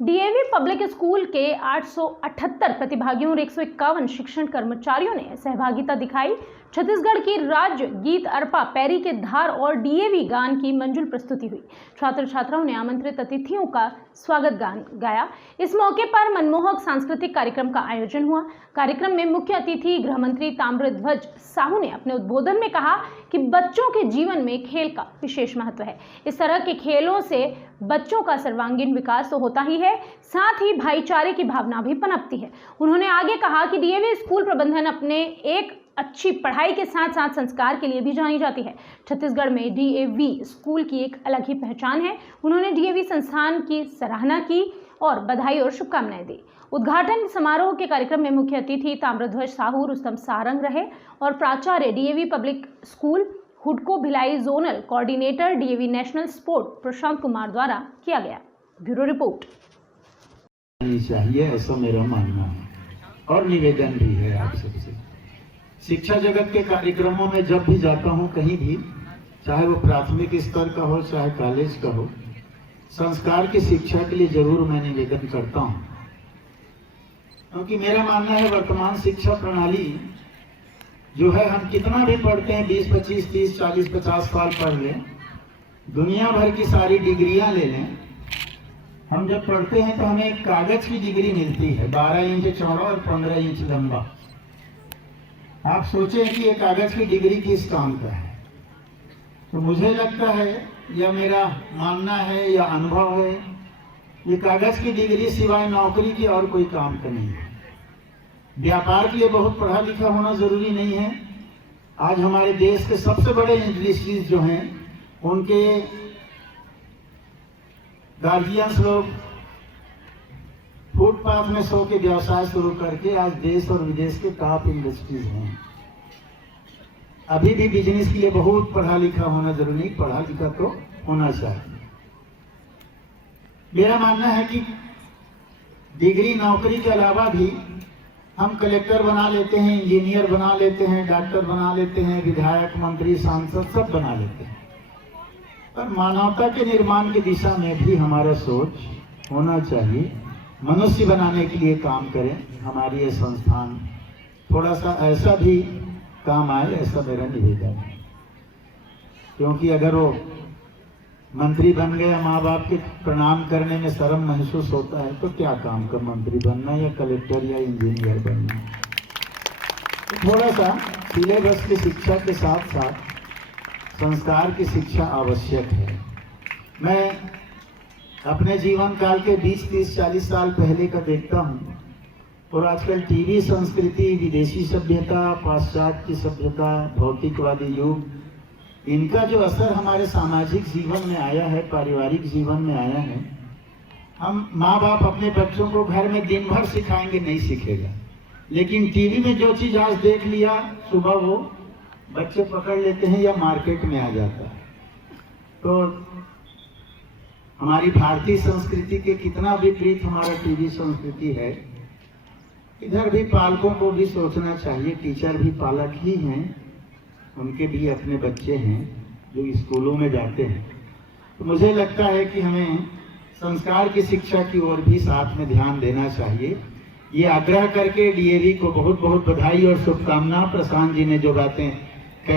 DAV public school के 878 प्रतिभागियों और 151 शिक्षण कर्मचारियों ने सहभागिता दिखाई। छत्तीसगढ़ की राज्य गीत अरपा पैरी के धार और डीएवी गान की मंजुल प्रस्तुति हुई। छात्र छात्राओं ने आमंत्रित अतिथियों का स्वागत गान गाया। इस मौके पर मनमोहक सांस्कृतिक कार्यक्रम का आयोजन हुआ। कार्यक्रम में मुख्य अतिथि गृह मंत्री ताम्रध्वज साहू ने अपने उद्बोधन में कहा कि बच्चों के जीवन में खेल का विशेष महत्व है। इस तरह के खेलों से बच्चों का सर्वांगीण विकास तो होता ही है, साथ ही भाईचारे की भावना भी पनपती है। उन्होंने आगे कहा कि डीएवी स्कूल प्रबंधन अपने एक अच्छी पढ़ाई के साथ साथ संस्कार के लिए भी जानी जाती है। छत्तीसगढ़ में डीएवी स्कूल की एक अलग ही पहचान है। उन्होंने डीएवी संस्थान की सराहना की और बधाई और शुभकामनाएं दी। उद्घाटन समारोह के कार्यक्रम में मुख्य अतिथि ताम्रध्वज साहू रुस्तम सारंग रहे और प्राचार्य DAV public school Hudco Bhilai zonal coordinator DAV national sport Prashant Kumar द्वारा किया गया। Bureau report. चाहिए ऐसा मेरा मानना है और निवेदन भी है आप सबसे। शिक्षा जगत के कार्यक्रमों में जब भी जाता हूं, कहीं भी, चाहे वो प्राथमिक स्तर का हो चाहे कॉलेज का हो, संस्कार की शिक्षा के लिए जरूर मैं निवेदन करता हूं, क्योंकि मेरा मानना है वर्तमान शिक्षा प्रणाली जो है, हम कितना भी पढ़ते हैं, 20, 25, 30, 40, 50 साल पढ़ लें, दुनिया भर की सारी डिग्रियां ले लें, हम जब पढ़ते हैं तो हमें एक कागज की डिग्री मिलती है, 12 इंच चौड़ा और 15 इंच लंबा। आप सोचें कि ये कागज की डिग्री किस काम का है। तो मुझे लगता है, या मेरा मानना है या अनुभव है, ये कागज की डिग्री सिवाय नौकरी की और कोई काम का नहीं है। व्यापार के लिए बहुत पढ़ा लिखा होना जरूरी नहीं है। आज हमारे देश के सबसे बड़े इंडस्ट्रीज जो हैं, उनके गार्जियंस लोग फुटपाथ में सो के व्यवसाय शुरू करके आज देश और विदेश के टॉप इंडस्ट्रीज हैं। अभी भी बिजनेस के लिए बहुत पढ़ा लिखा होना जरूरी नहीं, पढ़ा लिखा तो होना चाहिए। मेरा मानना है कि डिग्री नौकरी के अलावा भी हम कलेक्टर बना लेते हैं, इंजीनियर बना लेते हैं, डॉक्टर बना लेते हैं, विधायक, मंत्री, सांसद सब बना लेते हैं, पर मानवता के निर्माण की दिशा में भी हमारा सोच होना चाहिए। मनुष्य बनाने के लिए काम करें। हमारी ये संस्थान थोड़ा सा ऐसा भी काम आए, ऐसा मेरा निवेदन है। क्योंकि अगर वो मंत्री बन गया, माँ बाप के प्रणाम करने में शर्म महसूस होता है, तो क्या काम का मंत्री बनना या कलेक्टर या इंजीनियर बनना। तो थोड़ा सा सिलेबस की शिक्षा के साथ साथ संस्कार की शिक्षा आवश्यक है। मैं अपने जीवन काल के 20, 30, 40 साल पहले का देखता हूँ, और आजकल टीवी संस्कृति, विदेशी सभ्यता, पाश्चात्य सभ्यता, भौतिकवादी युग, इनका जो असर हमारे सामाजिक जीवन में आया है, पारिवारिक जीवन में आया है। हम माँ बाप अपने बच्चों को घर में दिन भर सिखाएंगे, नहीं सीखेगा, लेकिन टीवी में जो चीज आज देख लिया, सुबह वो बच्चे पकड़ लेते हैं या मार्केट में आ जाता है। तो हमारी भारतीय संस्कृति के कितना विपरीत हमारा टीवी संस्कृति है। इधर भी पालकों को भी सोचना चाहिए। टीचर भी पालक ही हैं, उनके भी अपने बच्चे हैं जो स्कूलों में जाते हैं। तो मुझे लगता है कि हमें संस्कार की शिक्षा की ओर भी साथ में ध्यान देना चाहिए। ये आग्रह करके डीएवी को बहुत बहुत बधाई और शुभकामना। प्रशांत जी ने जो बातें